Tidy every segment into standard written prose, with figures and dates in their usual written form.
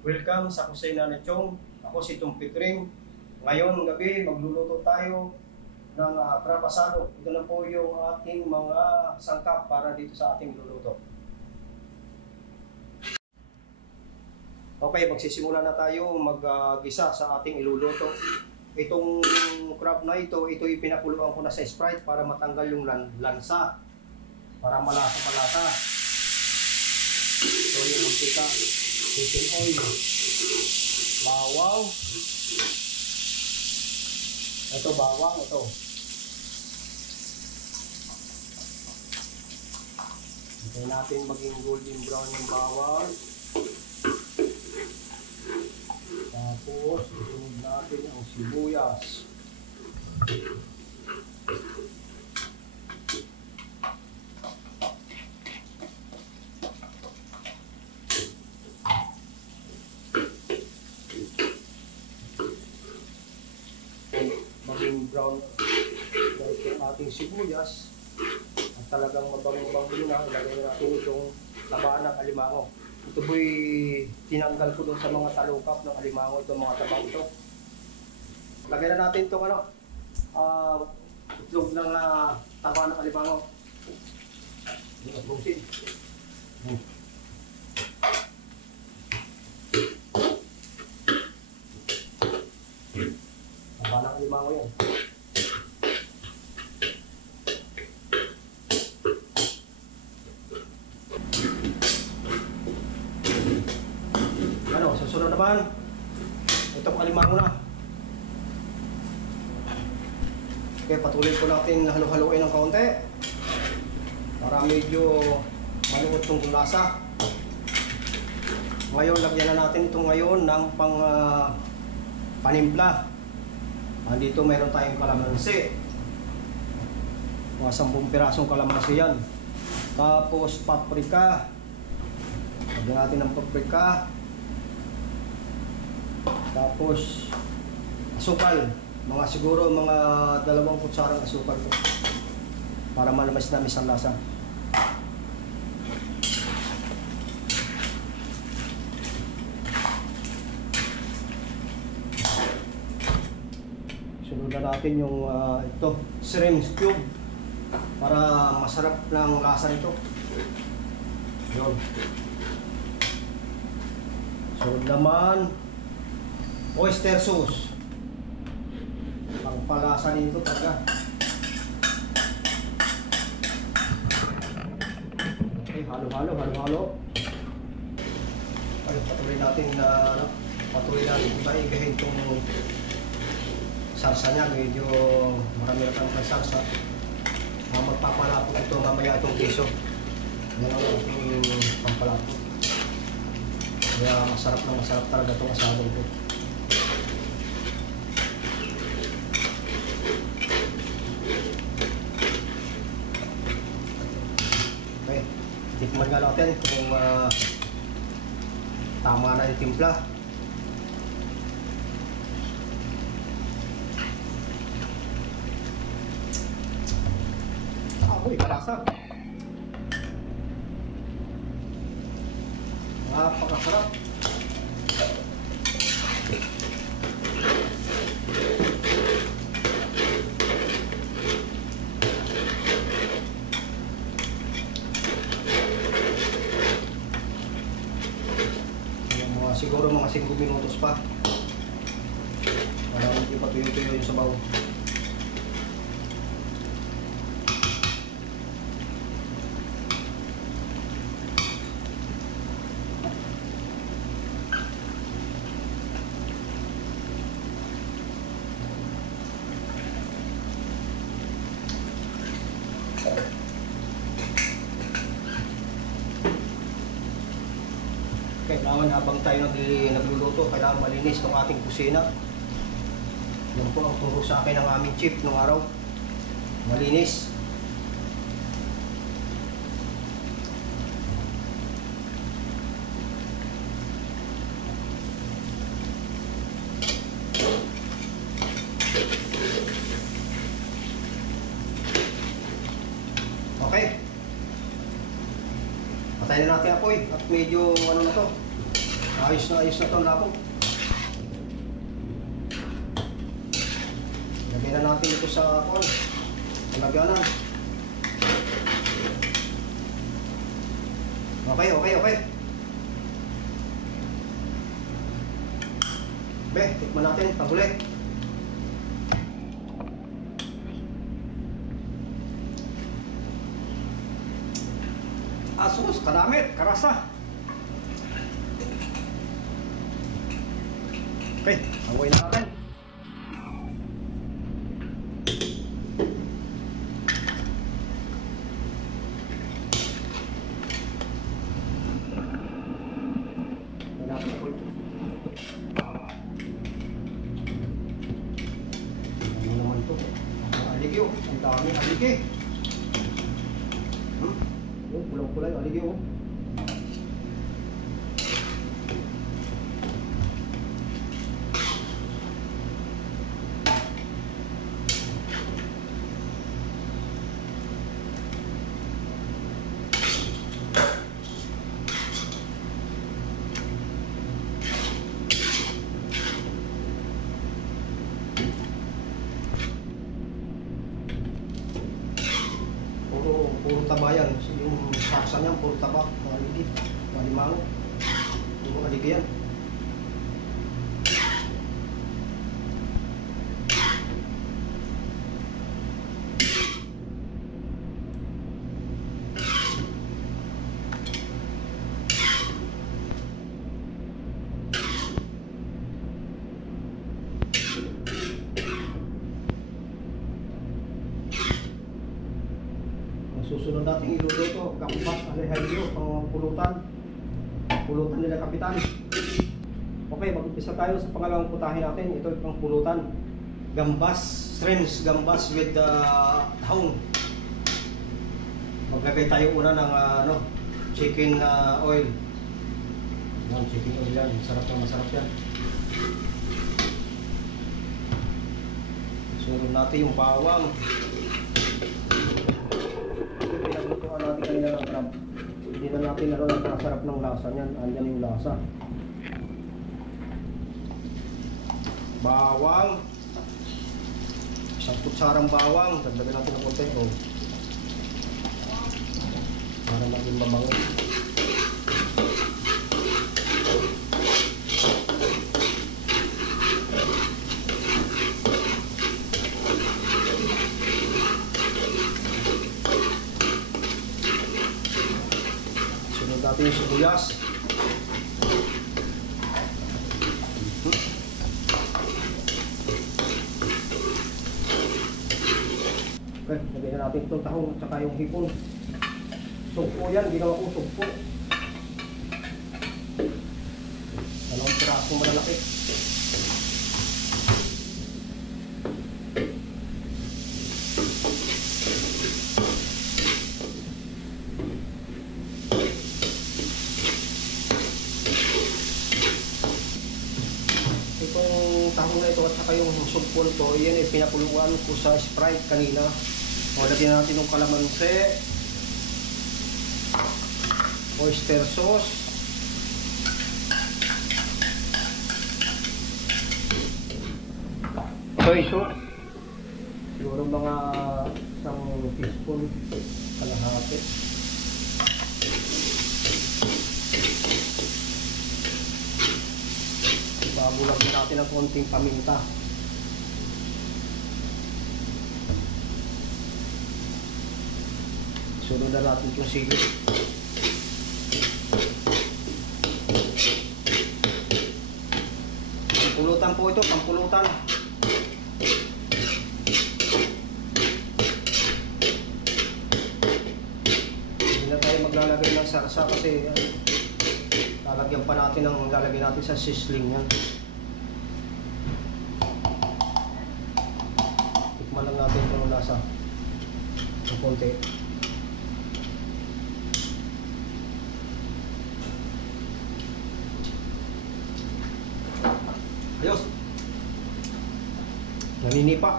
Welcome sa kusina ni Chong. Ako si Tom Pitring. Ngayon gabi magluluto tayo ng crab asado. Ito na po yung ating mga sangkap para dito sa ating luluto. Okay, magsisimula na tayo mag-gisa sa ating iluluto. Itong crab na ito'y pinakuluan ko na sa Sprite para matanggal yung lansa. Para malasa-malasa. So yung mantika, chicken oil, bawang. Ito bawang, ito. Hintayin natin maging golden brown yung bawang. Tapos, isunod natin ang sibuyas. Maging brown dahil yung ating sibuyas at talagang mabango-bango na, ilagay natin itong taba ng alimango. Ito po'y tinanggal ko doon sa mga talukap ng alimango, itong mga tabang ito. Lagay na natin itong itlog ng taba ng alimango. Proceed. Taba ng alimango yan. Susunod naman, itong alimango na. Okay, patuloy po natin halo-haloin ng kaunti para medyo maluot yung lasa. Ngayon, lagyan na natin ito ngayon ng panimpla. Dito mayroon tayong kalamansi. Mga 10 pirasong kalamansi yan. Tapos paprika. Lagyan natin ng paprika. Tapos asukal, siguro mga 2 kutsarang asukal ko para malamis-lamis ang lasa. Sunod na natin yung ito, shrimp cube para masarap ng lasa nito. Yun. Sunod naman oyster sauce. Ang palasa nito talaga. Okay, halo-halo. Ay, patuloy natin ibahigahin itong sarsa niya. Medyo marami na kang sarsa. Magpapalapot ito mamaya itong keso. Yan ang ating pampalapot. Kaya masarap talaga itong asado ito. Okay, tikman nga natin kung tama na yung timpla. Aboy, kalasa. Napakasarap. Siguro mga 5 minutos pa para hindi pa tuyo-tuyo yung sabaw. Kailangan habang tayo nagluluto, kailangan malinis itong ating kusina. Yan po ang turo sa akin ng aming chief nung araw. Malinis. Okay. Patayin na natin apoy at medyo ano na to. Ayos na itong labog. Lagyan na natin ito sa lagyanan. Okay. Be, tikman natin, paguli. Asus, kadamit, karasa. Okay, amoy na natin. Ano naman to? Aligyo, ang dami aligi. Pulang-pulay, aligyo. Puro taba yan. Yung saksa niyan, puro taba. Mga aligi, mga limango. Yung aligi yan. Susunod natin iluluto, gambas, alehayo, pang pulutan nila kapitan. Okay, mag-umpisa tayo sa pangalawang putahin natin. Ito yung pang pulutan, gambas, shrimps, gambas with tahong. Maglagay tayo una ng chicken oil. Yan, chicken oil yan, masarap yan. Sunod natin yung bawang. Pinaglutuan natin kanina ng crab. Hindi na natin napakasarap ng lasa niyan. Andyan yung lasa. Bawang. Isang kutsarang bawang. Dagdagan natin ng konti. Para maging mabango. Natin yung sibuyas. Okay, lagyan na natin itong tahong at saka yung hipon. Sugpo yan, ginawa kong sugpo. Dalawang pirasong malalaki. Tahong na ito at saka yung sugpo nito, yan ay pinapuluan ko sa Sprite kanina. O, lagyan natin yung kalamansi, oyster sauce, soy sauce, siguro mga isang teaspoon, kalahati. Bulag na natin ng konting paminta. Sunod na natin yung sili. Pampulutan po ito, pampulutan. Hindi na tayo maglalagay ng sarsa kasi lalagyan pa natin ng lalagay natin sa sizzling yan. Tikman lang natin kung lasa ng konti. Ayos! Naninipa.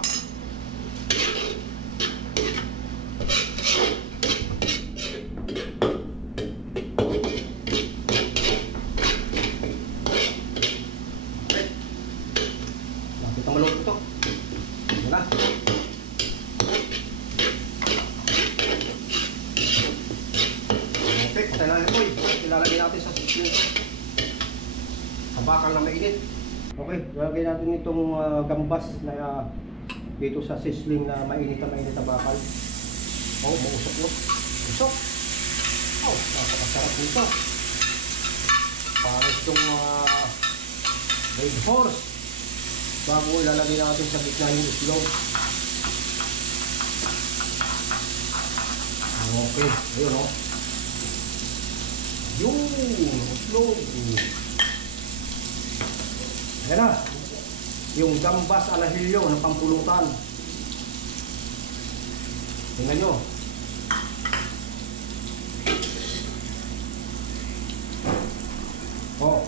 sa ilalim ko. Ilalagay natin sa sisling ko. Sa bakal na mainit. Okay, ilalagay natin itong gambas na dito sa sisling na mainit na bakal. Oh, mausok yun. Usok. Oh, napakasarap nito. Para itong red horse. Bago ilalagay natin sa gitna yung islog. Okay, ayun o. Yung islog. Ayan na. Yung gambas alahilyo na pampulutan. Tingnan nyo. Oh.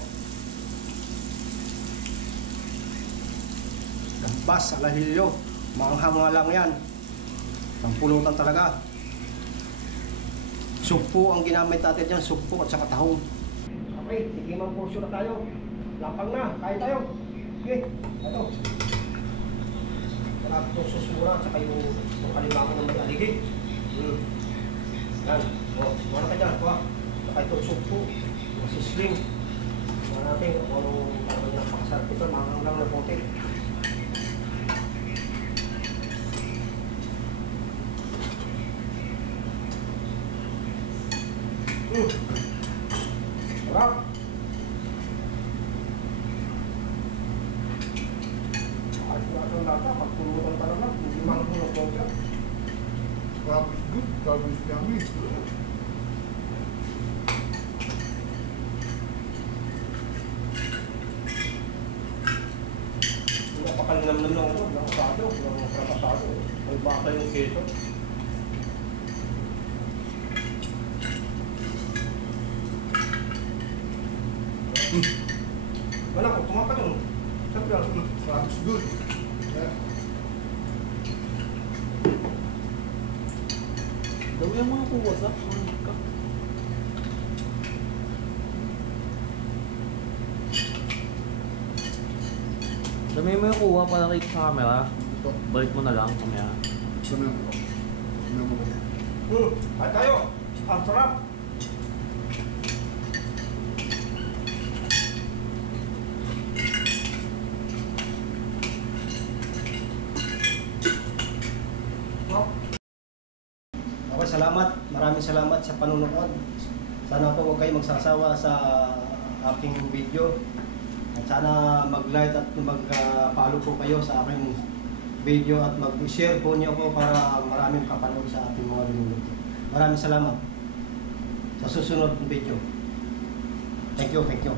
Gambas alahilyo. Maanghang nga lang yan. Pampulutan talaga. Sugpo ang ginamit natin dyan. Sugpo at saka tahong. Okay, tigimang portion na tayo. Lapang na, kain tayo. Okay, ito. Sarap itong susura at saka yung kalimango ng may aligi. Yan. O, wala ka dyan. Saka itong sugpo. Yung sisling. Wala natin kung anong napakasarap ito. Mangang lang na konti. Sarap. Ayos na itong lata, pagpulutan talaga, hindi manghulog ko siya. Crab is good, crab is yummy. Napakalinam-nam lang ito, ng asado, ng frapasado. May baka yung keso. Wala ko, tumapat yun. Sabi lang. Crab is good. Yeah. Gawin ang mga kuwasak. Dami mo yung kuha para kay sa camera. Ito. Balik mo na lang kamaya. Ito na ako. Ito na ako. Ay tayo! Ang sarap! Okay, salamat. Maraming salamat sa panunood. Sana po huwag kayo magsasawa sa aking video. At sana mag-like at mag-follow po kayo sa aking video at mag-share po niyo ako para maraming kapanood sa ating mga video. Maraming salamat sa susunod video. Thank you, thank you.